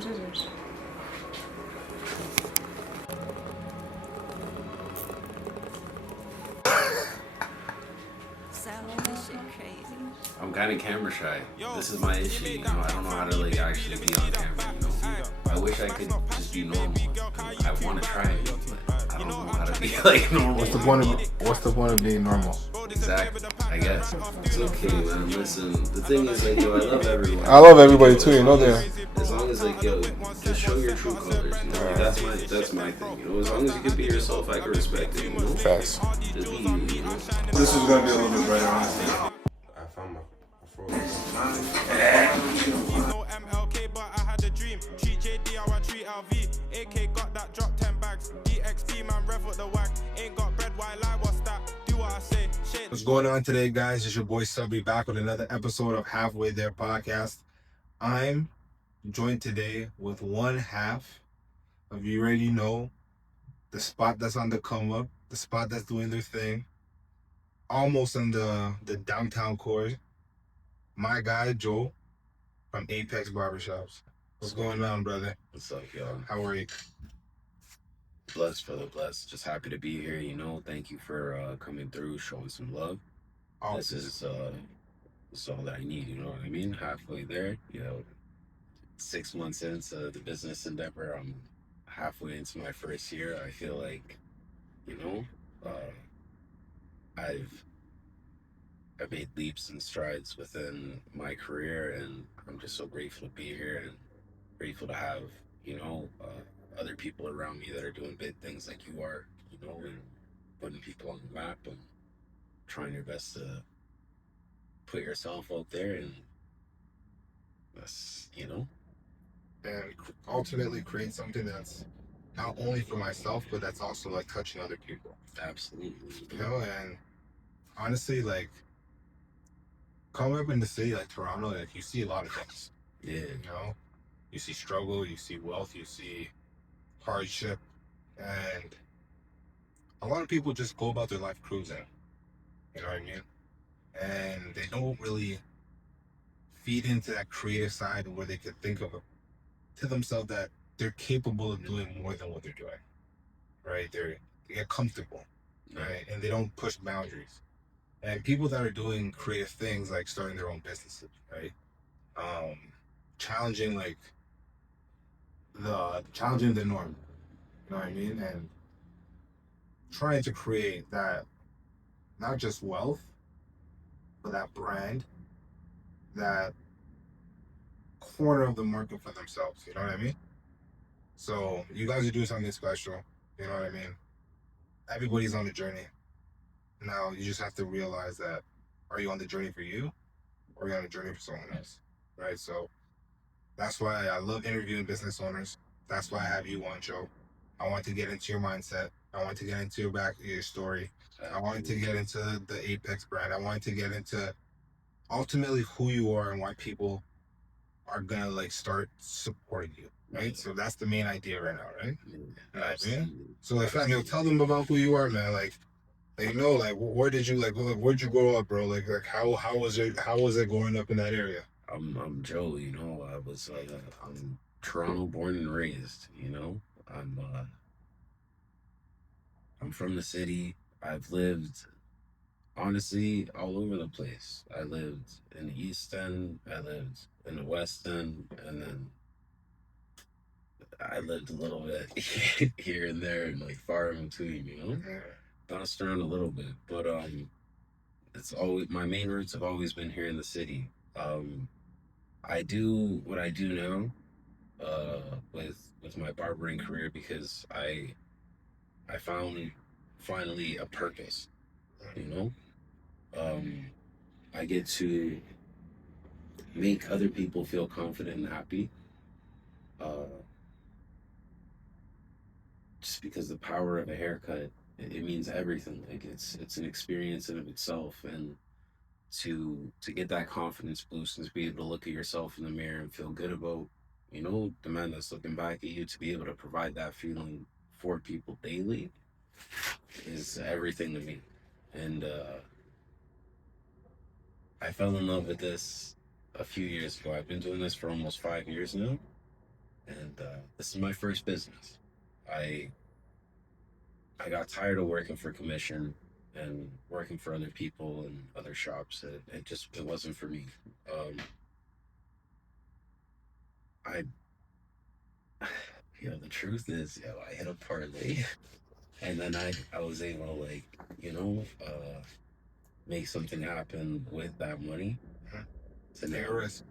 some scissors. This shit crazy. I'm kind of camera shy. This is my issue, you know. I don't know how to like actually be on camera, you know. I wish I could just be normal. I want to try it, but I don't know how to be like normal. What's the point of being normal? Exactly. I guess it's okay, man. Listen, the thing is, like, yo, I love everyone. I love everybody too, you know that. As long as, like, yo, just show your true colors. You know, like, that's my thing. You know, as long as you can be yourself, I can respect it. You know, Facts. just be you. You know. This is gonna be a little bit better, honestly. I found my phone. MLK, but I had a dream. Treat JD how I treat LV. AK got that drop 10 bags. DXT man rev with the whack. Ain't got bread, why lie? What's that? Do what I say. Shit. What's going on today, guys? It's your boy Subby back with another episode of Halfway There Podcast. I'm joined today with one half of, you already know, the spot that's on the come up, the spot that's doing their thing, almost on the downtown core. My guy Joe from Apex Barbershops. What's going on, brother? What's up, y'all? How are you? Blessed, brother, blessed. Just happy to be here. You know, thank you for coming through, showing some love. This is all that I need. You know what I mean? Halfway there. You know, 6 months into the business endeavor, I'm halfway into my first year. I feel like, you know, I've made leaps and strides within my career, and I'm just so grateful to be here and grateful to have, you know, other people around me that are doing big things like you are, you know, and putting people on the map and trying your best to put yourself out there, and that's, you know, And ultimately create something that's not only for myself, but that's also like touching other people. absolutely. You know, and honestly, like coming up in the city like Toronto, like you see a lot of things. Yeah. You know, you see struggle, you see wealth, you see hardship, and a lot of people just go about their life cruising. You know what I mean? And they don't really feed into that creative side where they could think of to themselves that they're capable of doing more than what they're doing. Right? They get comfortable, right? And they don't push boundaries. And people that are doing creative things like starting their own businesses, right? Challenging like challenging the norm. You know what I mean? And trying to create that not just wealth, but that brand, that corner of the market for themselves. You know what I mean? So you guys are doing something special. You know what I mean? Everybody's on the journey. Now you just have to realize that, are you on the journey for you, or are you on the journey for someone else? Right? So that's why I love interviewing business owners. That's why I have you on, Joe. I want to get into your mindset. I want to get into your story. I wanted to get into the Apex brand. I wanted to get into ultimately who you are and why people are gonna like start supporting you, right? So that's the main idea right now, right? Absolutely. So like, fam, tell them about who you are, man. Like, you know, like where'd you grow up, bro? Like how was it growing up in that area? I'm Joe. You know, I'm Toronto born and raised. You know, I'm from the city. I've lived, honestly, all over the place. I lived in the East End, I lived in the West End, and then I lived a little bit here and there and like far in between, you know? Bounced around a little bit. But it's always, my main roots have always been here in the city. I do what I do now, with my barbering career, because I found finally a purpose, you know? I get to make other people feel confident and happy. Just because the power of a haircut, it means everything. Like it's an experience in of itself, and to get that confidence boost and to be able to look at yourself in the mirror and feel good about, you know, the man that's looking back at you, to be able to provide that feeling for people daily is everything to me. And I fell in love with this a few years ago. I've been doing this for almost 5 years now. and this is my first business. I I got tired of working for commission and working for other people and other shops. It wasn't for me. Um, I the truth is, I hit a parlay, and then I was able to make something happen with that money. So Take now a risk.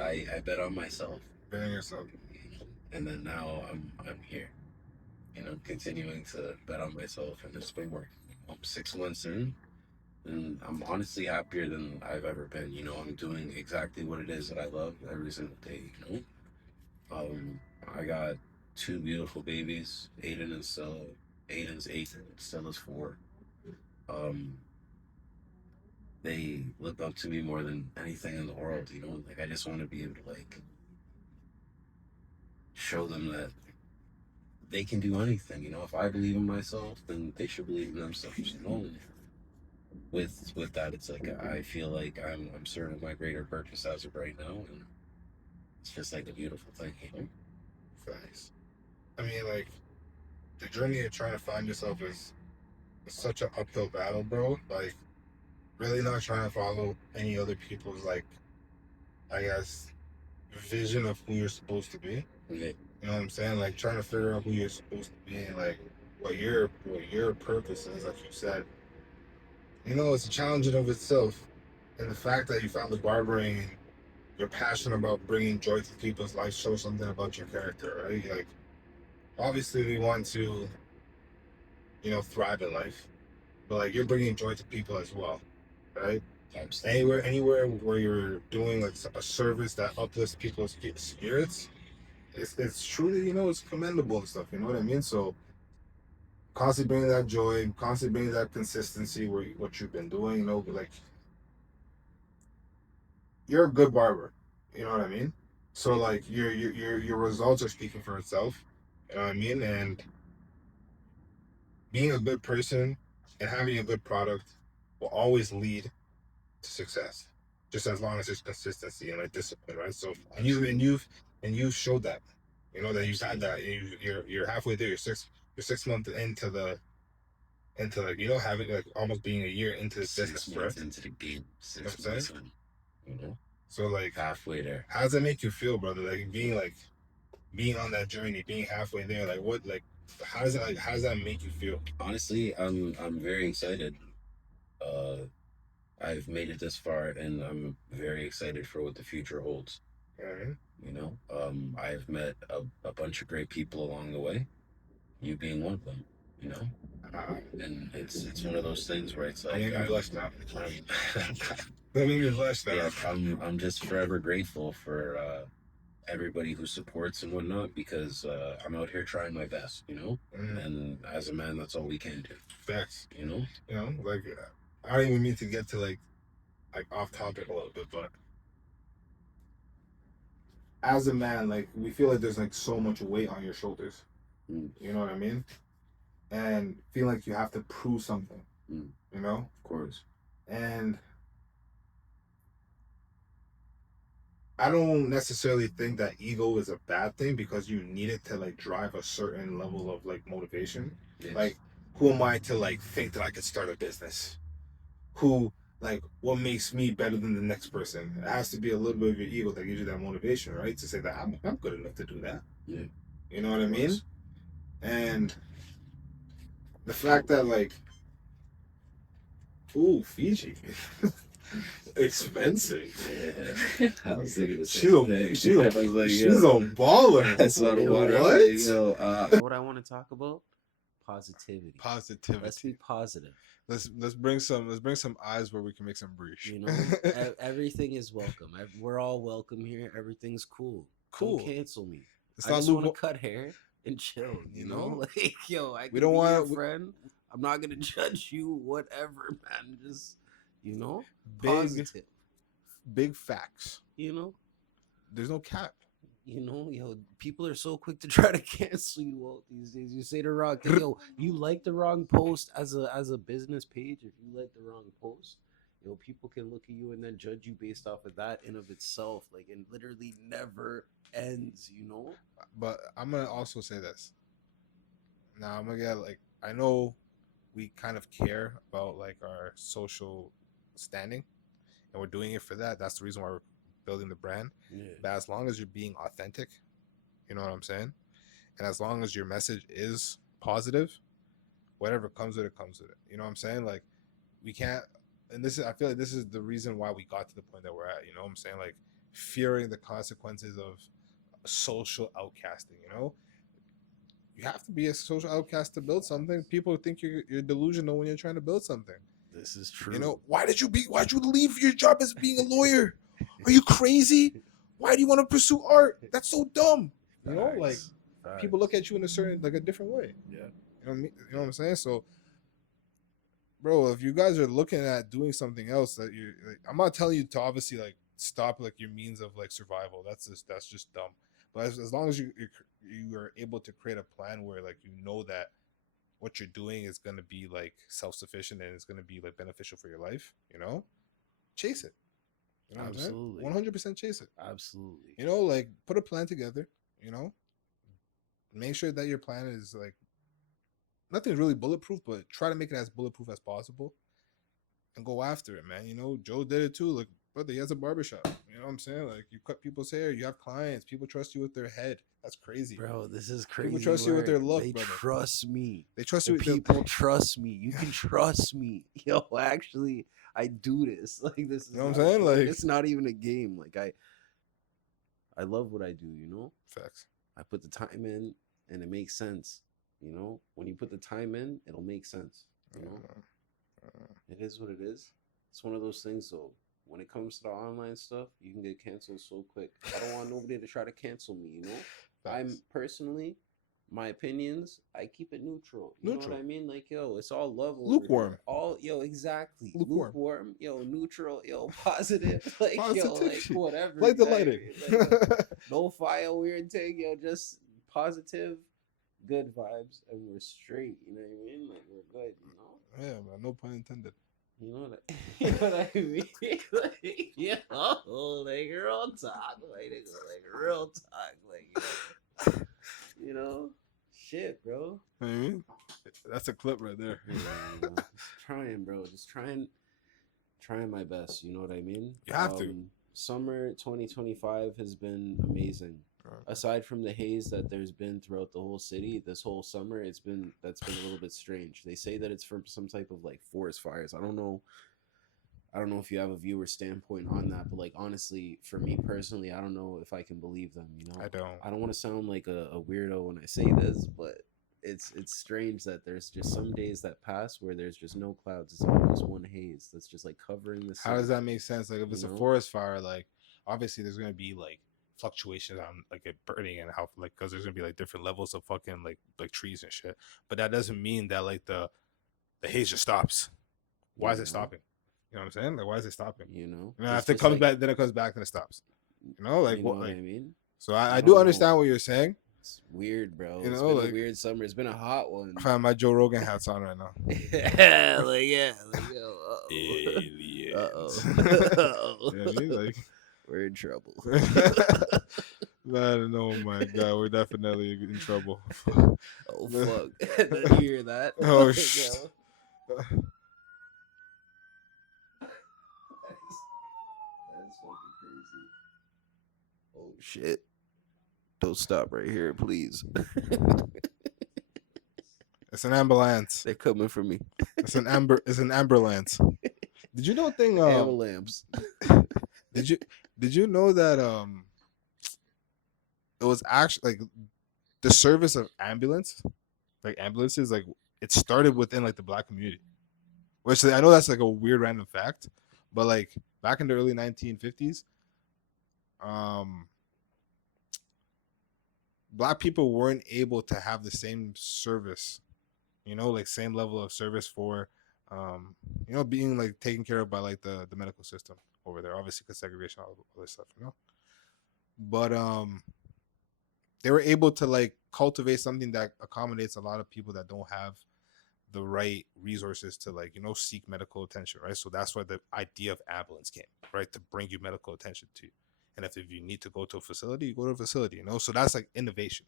I bet on myself, Betting yourself. and then now I'm here, continuing to bet on myself, and it's been working. I'm 6 months in, and I'm honestly happier than I've ever been. I'm doing exactly what it is that I love every single day. I got two beautiful babies, Aiden and Stella. Aiden's 8, Stella's 4. Um, they look up to me more than anything in the world. Like I just want to be able to show them that they can do anything. If I believe in myself, then they should believe in themselves. With that, it's like I feel like I'm serving my greater purpose as of right now, and it's just like a beautiful thing. Facts. I mean, like, the journey of trying to find yourself is such an uphill battle, bro. Like, really not trying to follow any other people's, like, I guess, vision of who you're supposed to be. Okay. You know what I'm saying? Like, trying to figure out who you're supposed to be and, like, what your purpose is, like you said. It's a challenge in of itself. And the fact that you found the barbering and you're passionate about bringing joy to people's lives shows something about your character, right? Like, obviously, we want to, thrive in life, but like you're bringing joy to people as well, right? Anywhere where you're doing like a service that uplifts people's spirits, it's truly, it's commendable and stuff. You know what I mean? So constantly bringing that joy, constantly bringing that consistency where what you've been doing. Like you're a good barber. You know what I mean? So like your results are speaking for itself. You know what I mean? And being a good person and having a good product will always lead to success, just as long as there's consistency and like discipline, right? So and you've showed that, that you've had that. You're halfway there. You're 6 months into like having like almost being a year into this business, 6 months right? into the game, You know what 6 I'm months saying? in. So like, Halfway there. how does that make you feel, brother? Being on that journey, being halfway there, how does that make you feel? Honestly, I'm very excited. Uh, I've made it this far, and I'm very excited for what the future holds. Right? I've met a bunch of great people along the way. You being one of them. You know, and it's one of those things where it's I like make me blush now. I'm That made me blush now. yeah, I'm just forever grateful for everybody who supports and whatnot, because I'm out here trying my best, and as a man, that's all we can do. Facts. You know, Like I don't even mean to get to like off topic a little bit, but as a man, like we feel like there's like so much weight on your shoulders. Mm. You know what I mean? And feel like you have to prove something. Mm. Of course. And I don't necessarily think that ego is a bad thing, because you need it to like drive a certain level of like motivation. Yes. Like, who am I to like think that I could start a business? What makes me better than the next person? It has to be a little bit of your ego that gives you that motivation, right? To say that I'm good enough to do that. Yeah. You know what I mean? And the fact that like, ooh, Fiji. Expensive. Yeah. I was thinking the She's same thing. she's I was like, she's a baller. That's not a water. What? What I want to talk about? Positivity. Positivity. Let's be positive. Let's bring some eyes where we can make some breach. Everything is welcome. We're all welcome here. Everything's cool. Cool. Don't cancel me. It's I not just want to Luke. cut hair and chill. You know, like I can We don't be want- your friend. I'm not gonna judge you. Whatever, man. Just Big- positive. Big facts. There's no cap. People are so quick to try to cancel you out these days. You say the wrong thing. You like the wrong post as a business page. If you like the wrong post, people can look at you and then judge you based off of that in of itself. Like, and literally never ends, you know. But I'm gonna also say this. Now I'm gonna get like I know we kind of care about like our social standing, and we're doing it for that. That's the reason why we're building the brand. Yeah. But as long as you're being authentic, you know what I'm saying, and as long as your message is positive, whatever comes with it comes with it. You know what I'm saying? Like we can't. And this is I feel like this is the reason why we got to the point that we're at. You know what I'm saying? Like fearing the consequences of social outcasting. You know, you have to be a social outcast to build something. People think you're delusional when you're trying to build something. This is true. You know, why'd you leave your job as being a lawyer? Are you crazy? Why do you want to pursue art? That's so dumb. You know, like people look at you in a different way. Yeah. You know what I mean? You know what I'm saying? So, bro, if you guys are looking at doing something else that you, like, I'm not telling you to obviously like stop like your means of like survival. That's just dumb. But as long as you are able to create a plan where like you know that what you're doing is gonna be like self-sufficient and it's gonna be like beneficial for your life, you know, chase it. You know what Absolutely. I'm saying? 100% chase it. Absolutely. You know, like put a plan together. You know, make sure that your plan is like nothing's really bulletproof, but try to make it as bulletproof as possible and go after it, man. You know, Joe did it too. Like, brother, he has a barbershop. You know what I'm saying? Like, you cut people's hair, you have clients, people trust you with their head. That's crazy. Bro, this is crazy. People trust you with their look, They brother. trust me. They trust The you with people trust me. You can trust me. Yo, actually, I do this. Like, this is You know what I'm not- saying? Like, it's not even a game. Like, I love what I do, you know? facts. I put the time in and it makes sense. You know? When you put the time in, it'll make sense. You know? It is what it is. It's one of those things though. When it comes to the online stuff, you can get canceled so quick. I don't want nobody to try to cancel me, you know? I'm personally, my opinions, I keep it neutral. You know what I mean? Like, yo, it's all love. Lukewarm. All, yo, exactly. Lukewarm. Yo, neutral. Yo, positive. Like, yo, like whatever. Like the lighting. Like, no fire, weird thing. Yo, just positive, good vibes, and we're straight. You know what I mean? Like, we're good. You know? Yeah, man. No pun intended. You know what you know what I mean? Like, you know, like real talk, like real talk, like you know, shit, bro. You know what I mean? That's a clip right there. Yeah, you know, just trying, bro. Just trying my best. You know what I mean? You have to. Summer 2025 has been amazing. Aside from the haze that there's been throughout the whole city, this whole summer that's been a little bit strange. They say that it's from some type of like forest fires. I don't know if you have a viewer standpoint on that, but like honestly, for me personally, I don't know if I can believe them. You know, I don't want to sound like a weirdo when I say this, but it's strange that there's just some days that pass where there's just no clouds. It's only just one haze that's just like covering the city. How does that make sense? Like if it's a forest fire, like obviously there's gonna be like fluctuations on like it burning and how like because there's gonna be like different levels of fucking like trees and shit. But that doesn't mean that like the haze just stops. Why is it stopping? You know what I'm saying? Like why is it stopping? You know, if it comes back, then it comes back, then it stops. You know, like you know what I like, mean? So I do understand what you're saying. It's weird, bro. You It's know, been like a weird summer. It's been a hot one. I find my Joe Rogan hats on right now. Yeah, like yo, Aliens. uh-oh. You know what I mean? Like we're in trouble. Man, oh my god, we're definitely in trouble. Oh fuck! Did you hear that? Oh shit! That's fucking crazy. Oh shit! Don't stop right here, please. It's an ambulance. They're coming for me. It's an ambulance. Did you know thing? Ambulance. Did you know that it was actually like the service of ambulances like it started within like the black community, which I know that's like a weird random fact, but like back in the early 1950s, black people weren't able to have the same service, you know, like same level of service for you know, being like taken care of by like the medical system over there, obviously because segregation, all this stuff, you know. But they were able to like cultivate something that accommodates a lot of people that don't have the right resources to like, you know, seek medical attention, right? So that's why the idea of ambulance came, right, to bring you medical attention to you. And if you need to go to a facility, you go to a facility, you know? So that's like innovation,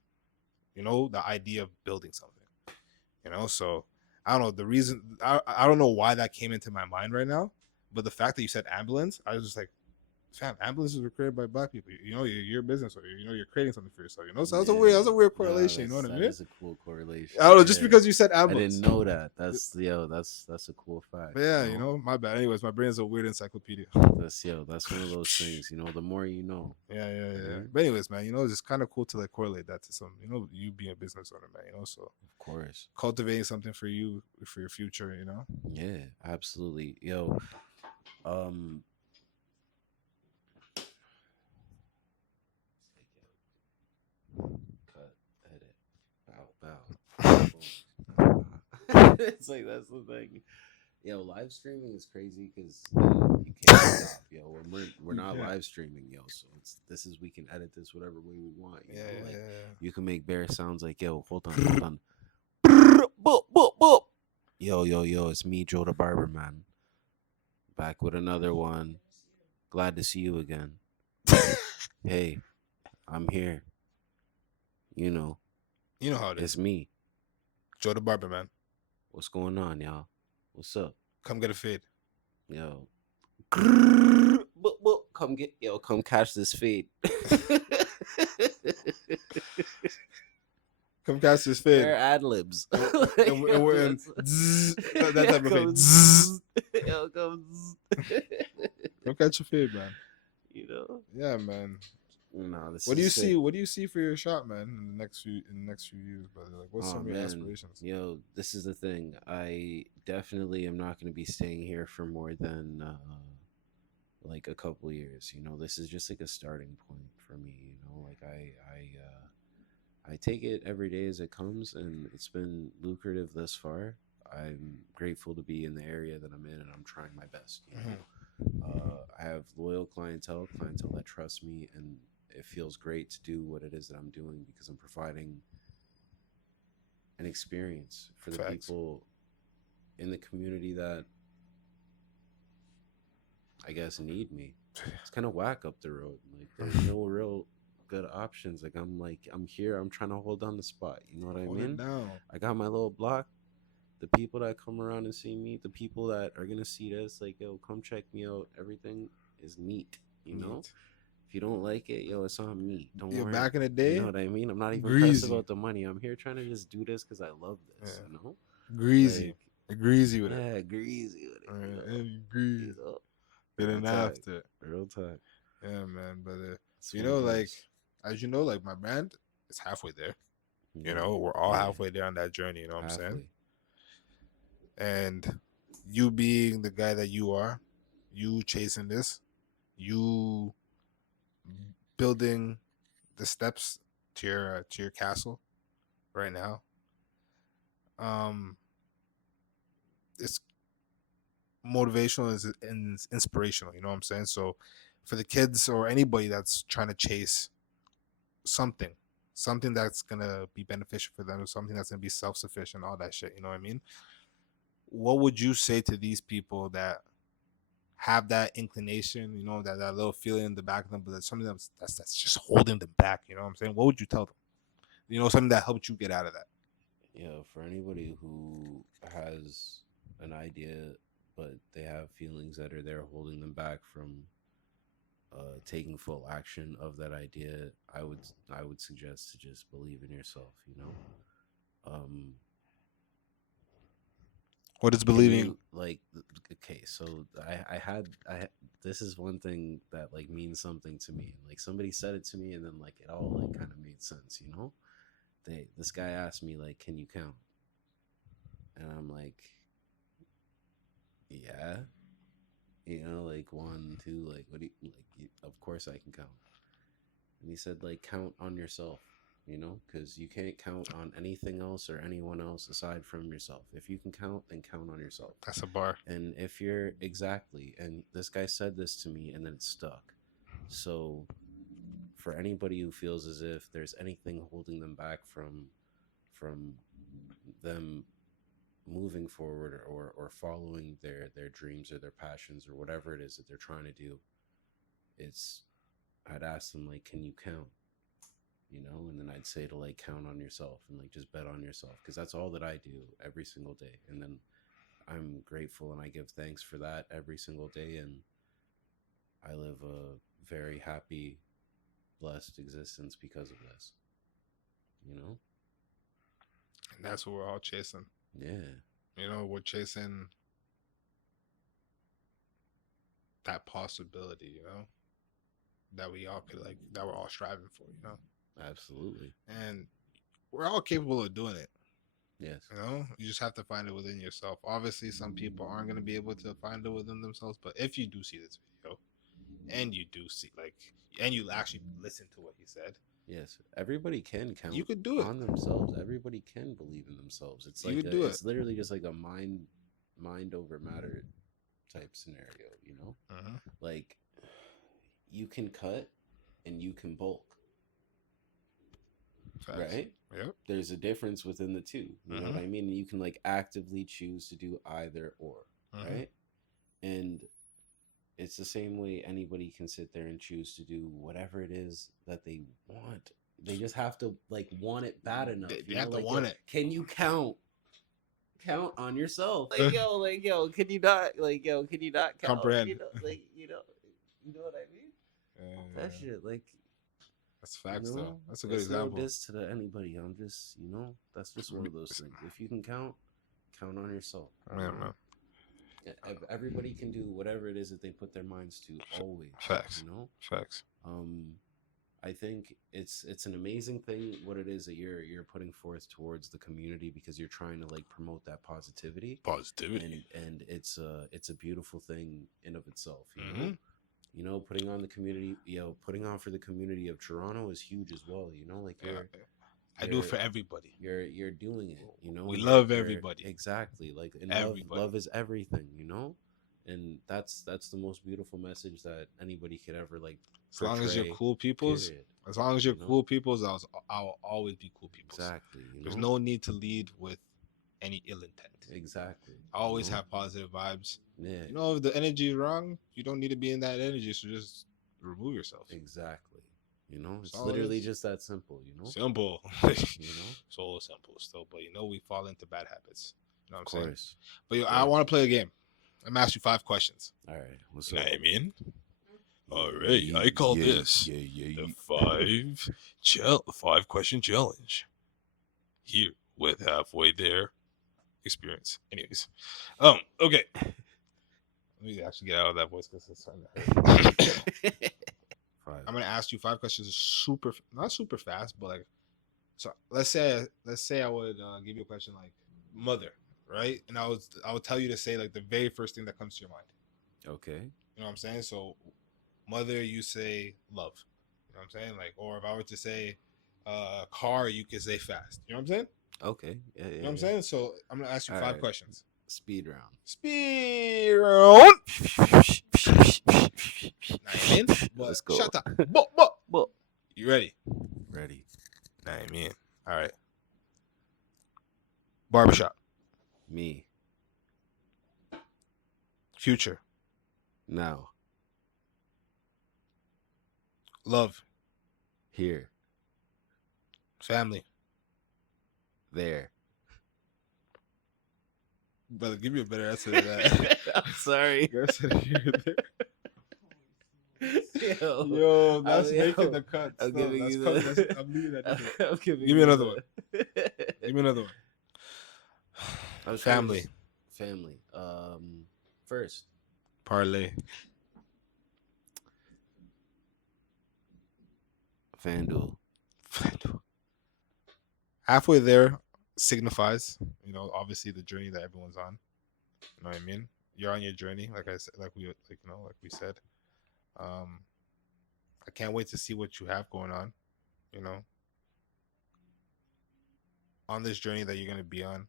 you know, the idea of building something, you know? So I don't know. The reason, I don't know why that came into my mind right now, but the fact that you said ambulance, I was just like, fam, ambulances were created by black people. You know, you're a business owner. You know, you're creating something for yourself. You know, so that's a weird correlation. You know what I That mean? is a cool correlation. I don't know, just Yeah. because you said I ambulance. didn't know that. That's a cool fact. But yeah, you know, my bad. Anyways, my brain's a weird encyclopedia. That's one of those things. You know, the more you know. Yeah. Mhm. But anyways, man, you know, it's just kind of cool to like correlate that to some, you know, you being a business owner, man. You know, so Of course. cultivating something for you for your future. You know. Yeah, absolutely. Yo, um, cut, edit, bow. It's like that's the thing. Yo, live streaming is crazy because you can't stop. Yo, we're not Yeah. live streaming, yo. So we can edit this whatever way we want. You know? Like, Yeah. you can make bear sounds like, yo, hold on. Boop, boop, boop. Yo, it's me, Joe the Barber, man. Back with another one. Glad to see you again. Hey, I'm here. You know, You know how it is. it's me. Joe the Barber, man. What's going on, y'all? What's up? Come get a fade. Yo. Come catch this fade. Come cast this fade. They're ad libs. And we're in that type of fade. Zzz. Yo, come Come catch a fade, man. You know? Yeah, man. No, this What do you is see? sick. What do you see for your shop, man, in the next few years, brother? Like, what's some of your aspirations? Yo, this is the thing. I definitely am not going to be staying here for more than like a couple years. You know, this is just like a starting point for me. You know, like I take it every day as it comes, and it's been lucrative thus far. I'm grateful to be in the area that I'm in, and I'm trying my best. You know, I have loyal clientele that trusts me, and it feels great to do what it is that I'm doing because I'm providing an experience for the Facts. people in the community that I guess need me. It's kind of whack up the road. Like there's no real good options. Like I'm here. I'm trying to hold down the spot. You know what I Hold it mean? down. I got my little block. The people that come around and see me, the people that are gonna see this, like, yo, come check me out. Everything is neat. You know? Neat. If you don't like it, yo, it's on me. Don't Yeah, worry. back in the day, You know what I mean? I'm not even greasy. pressed about the money. I'm here trying to just do this because I love this. Yeah. You know? greasy, Like, greasy with it. yeah, greasy with it. You know? And greasy. You know? Didn't Real have talk. to. Real talk. Yeah, man. But It's you one know, of like those. as you know, like my brand is halfway there. You Yeah. know, we're all Yeah. halfway there on that journey. You know what I'm saying? Halfway. And you being the guy that you are, you chasing this, you building the steps to your castle right now. It's motivational and it's inspirational. You know what I'm saying? So for the kids or anybody that's trying to chase something, something that's gonna be beneficial for them, or something that's gonna be self-sufficient, all that shit. You know what I mean? What would you say to these people that have that inclination, you know, that little feeling in the back of them, but that's something that's just holding them back? You know what I'm saying? What would you tell them? You know, something that helped you get out of that. Yeah, for anybody who has an idea, but they have feelings that are there holding them back from taking full action of that idea, I would suggest to just believe in yourself. You know, What is can believing? you, like, okay, so I had this is one thing that like means something to me. Like somebody said it to me, and then like it all like kind of made sense. You know, this guy asked me like, "Can you count?" And I'm like, yeah, you know, like 1, 2, like what do you like? Of course I can count. And he said like, count on yourself, you know, because you can't count on anything else or anyone else aside from yourself. If you can count, then count on yourself. That's a bar. And if you're exactly, and this guy said this to me, and then it stuck. So for anybody who feels as if there's anything holding them back from them moving forward or following their dreams or their passions or whatever it is that they're trying to do, it's I'd ask them like, can you count? You know, and then I'd say to like count on yourself and like just bet on yourself, because that's all that I do every single day. And then I'm grateful and I give thanks for that every single day, and I live a very happy, blessed existence because of this. You know? And that's what we're all chasing. Yeah. You know, we're chasing that possibility, you know, that we all could like, that we're all striving for, you know, Absolutely. and we're all capable of doing it. Yes. You know, you just have to find it within yourself. Obviously, some people aren't going to be able to find it within themselves, but if you do see this video and you do see like, and you actually listen to what he said, Yes. Everybody can count you could do it. on themselves. Everybody can believe in themselves. It's You like would do it's literally just like a mind over matter type scenario, you know? Uh-huh. Like you can cut and you can bulk, Facts. right? Yep. There's a difference within the two. You know what I mean? You can like actively choose to do either or, right? And it's the same way anybody can sit there and choose to do whatever it is that they want. They just have to like want it bad enough. They have to want it. Can you count on yourself? Like yo, can you not count? Comprehend. You know what I mean? That shit, like, that's facts, you know, though. That's a good it's example. No diss to anybody. I'm just, you know, that's just one of those things. If you can count on yourself. Yeah, man. Everybody can do whatever it is that they put their minds to. Always, Facts. You know, Facts. I think it's an amazing thing what it is that you're putting forth towards the community, because you're trying to like promote that positivity, and it's a beautiful thing in of itself. You know, putting on for the community of Toronto is huge as well. You know, like I do it for everybody. You're doing it. You know, we love everybody. Exactly. Like, and everybody. Love is everything. You know, and that's the most beautiful message that anybody could ever like. As long as you're cool peoples, as long as you're cool peoples, I'll always be cool peoples. Exactly. There's no need to lead with any ill intent. Exactly. I always have positive vibes. Yeah. You know, if the energy is wrong, you don't need to be in that energy. So just remove yourself. Exactly. You know, it's literally just that simple. You know, simple. You know, so simple still, but you know, we fall into bad habits. You know what I'm saying? Course. But yo, I want to play a game. I'm gonna ask you 5 questions. All right. What's You know up? what I mean? All right, I call this the 5-question challenge. Here with halfway there experience. Anyways, okay. Let me actually get out of that voice because it's starting to hurt. I'm gonna ask you 5 questions, not super fast, but like, so let's say I would give you a question like mother, right? And I would tell you to say like the very first thing that comes to your mind. Okay. You know what I'm saying? So mother, you say love. You know what I'm saying? Like, or if I were to say car, you could say fast. You know what I'm saying? Okay. Yeah, you know what I'm saying? So I'm gonna ask you 5 questions. Speed round. Speed round. Let's go. Shut up. But You ready? Ready. All right. Barbershop. Me. Future. Now. Love. Here. Family. There. Brother, give me a better answer than that. I'm sorry. Yo, that's making the cuts. I'm giving you I'm leaving that. I'm giving Give me you another one. Give me another one. Family. Family. First. Parlay. FanDuel. Halfway there signifies, you know, obviously the journey that everyone's on. You know what I mean? You're on your journey, like I said, like we said. I can't wait to see what you have going on, you know, on this journey that you're gonna be on.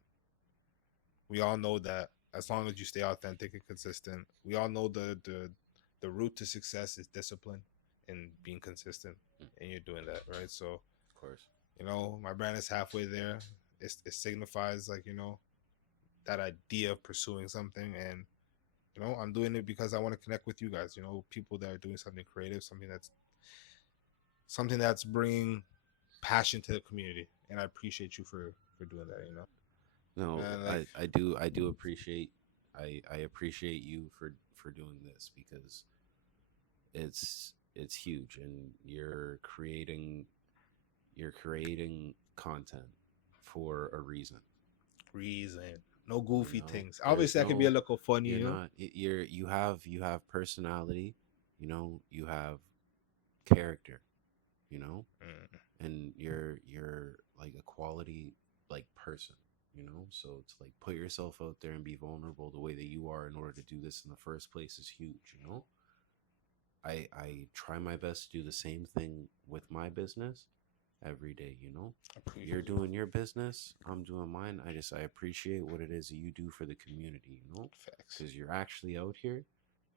We all know that as long as you stay authentic and consistent, we all know the route to success is discipline and being consistent, and you're doing that, right? So, Of course. you know, my brand is halfway there. It signifies, like, you know, that idea of pursuing something, and you know, I'm doing it because I want to connect with you guys, you know, people that are doing something creative, something that's something that's bringing passion to the community, and I appreciate you for doing that. No, And like, I do appreciate I appreciate you for doing this because it's huge, and you're creating content for a reason. reason, no You goofy know, things. there's Obviously, that could be a no little funny, you're not you have personality, you have character, you know, Mm, and you're like a quality like person, so to like put yourself out there and be vulnerable the way that you are in order to do this in the first place is huge. I try my best to do the same thing with my business every day. appreciate You're it. doing your business, I'm doing mine. I appreciate what it is that you do for the community, Facts. because you're actually out here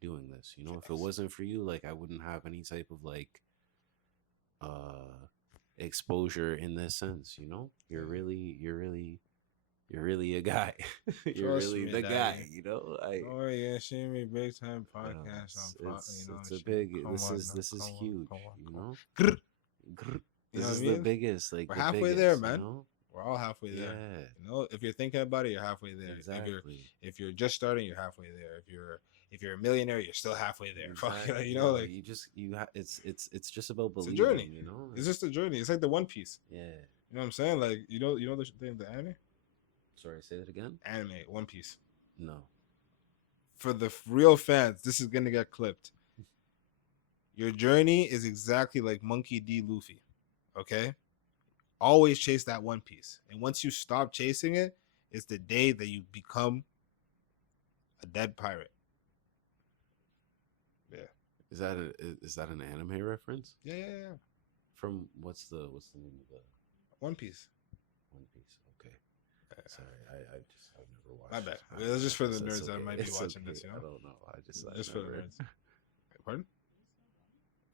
doing this. If it Facts. wasn't for you, like I wouldn't have any type of like exposure in this sense. You're really a guy. You're Trust really me, the Daddy. guy. Oh yeah, see me big time You know, podcast on it's a shit. big. Come This on is now, this is come on, huge. come on, You come know, on. Grr. Grr. You This know what is I the mean? biggest. Like We're the halfway biggest, there, man. We're all halfway Yeah, there. If you're thinking about it, you're halfway there. exactly. If you're just starting, you're halfway there. If you're a millionaire, you're still halfway there. Fuck, Exactly. like It's just about it's a believing. journey. It's just a journey. It's like the One Piece. Yeah. You know what I'm saying? Like you know the thing, the anime, Sorry, say that again. One Piece. No. For the real fans, this is gonna get clipped. Your journey is exactly like Monkey D. Luffy. Okay, always chase that One Piece, and once you stop chasing it, it's the day that you become a dead pirate. Yeah. Is that an anime reference? Yeah. From what's the name of the One Piece. One Piece? Okay. Sorry, I've never watched. My bad. I Well, that's just for the it's nerds that okay, might be it's watching okay, this. I don't know. Just for the never- nerds. Pardon?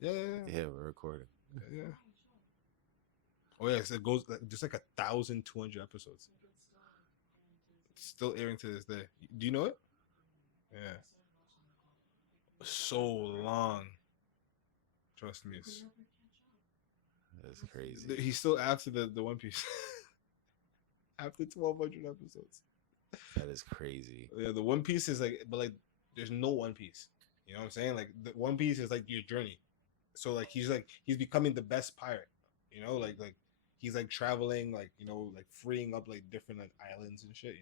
Yeah. Yeah, we're recording. Yeah. Oh yeah, so it goes there's like 1,200 episodes. It's still airing to this day. Do you know it? Yeah. So long. Trust me. That's crazy. He's still after the One Piece. After 1,200 episodes. That is crazy. Yeah, the One Piece is like, but like, there's no One Piece. You know what I'm saying? Like, the One Piece is like your journey. So like he's becoming the best pirate. Like he's like traveling, like like freeing up like different like islands and shit.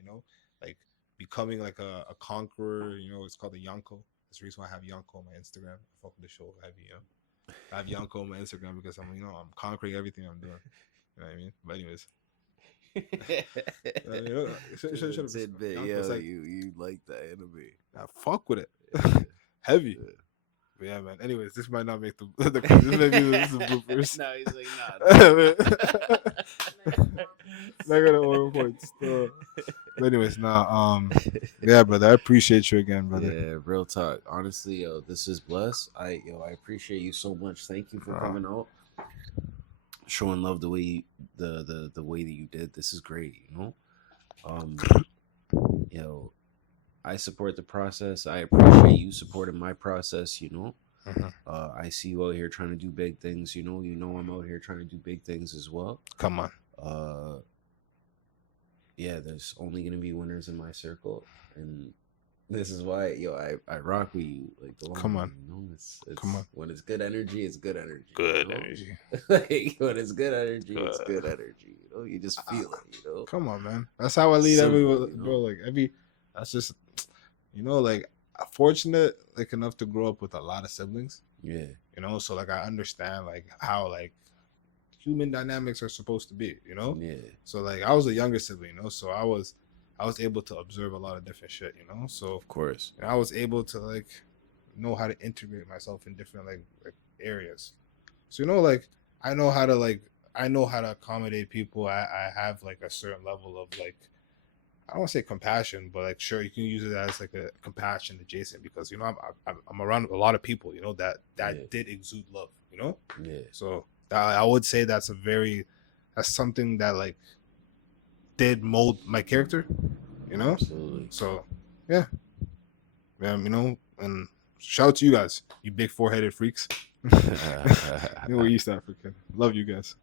Like becoming like a conqueror. It's called the Yonko. That's the reason why I have Yonko on my Instagram. I fuck with the show heavy. I have Yonko on my Instagram because I'm I'm conquering everything I'm doing. You know what I mean? But anyways. Tidbit, Yonko's like, you like the anime. I fuck with it. Heavy. But yeah, man. Anyways, this might not make the this may be the bloopers. No, he's like, nah. Not gonna order points. But anyways, yeah, brother. I appreciate you again, brother. Yeah, real talk. Honestly, this is blessed. I appreciate you so much. Thank you for coming out, showing love the way the way that you did. This is great. I support the process. I appreciate you supporting my process. I see you out here trying to do big things. I'm out here trying to do big things as well. Come on. Yeah, there's only gonna be winners in my circle, and this is why I rock with you like the long Come on. It's Come on. When it's good energy, it's good energy. Good energy. Like when it's good energy, it's good energy. You just feel it. Come on, man. That's how I lead Simple, bro. Like that's just like fortunate like enough to grow up with a lot of siblings. Yeah. So like I understand like how like human dynamics are supposed to be. Yeah. So like I was a younger sibling. So I was able to observe a lot of different shit. So Of course. I was able to like know how to integrate myself in different like areas. So like I know how to accommodate people. I have like a certain level of like, I don't want to say compassion, but like sure you can use it as like a compassion adjacent because I'm around a lot of people that did exude love. Yeah. So I would say that's something that like did mold my character. Absolutely. So yeah, and shout out to you guys, you big 4-headed freaks. We're East African. Love you guys.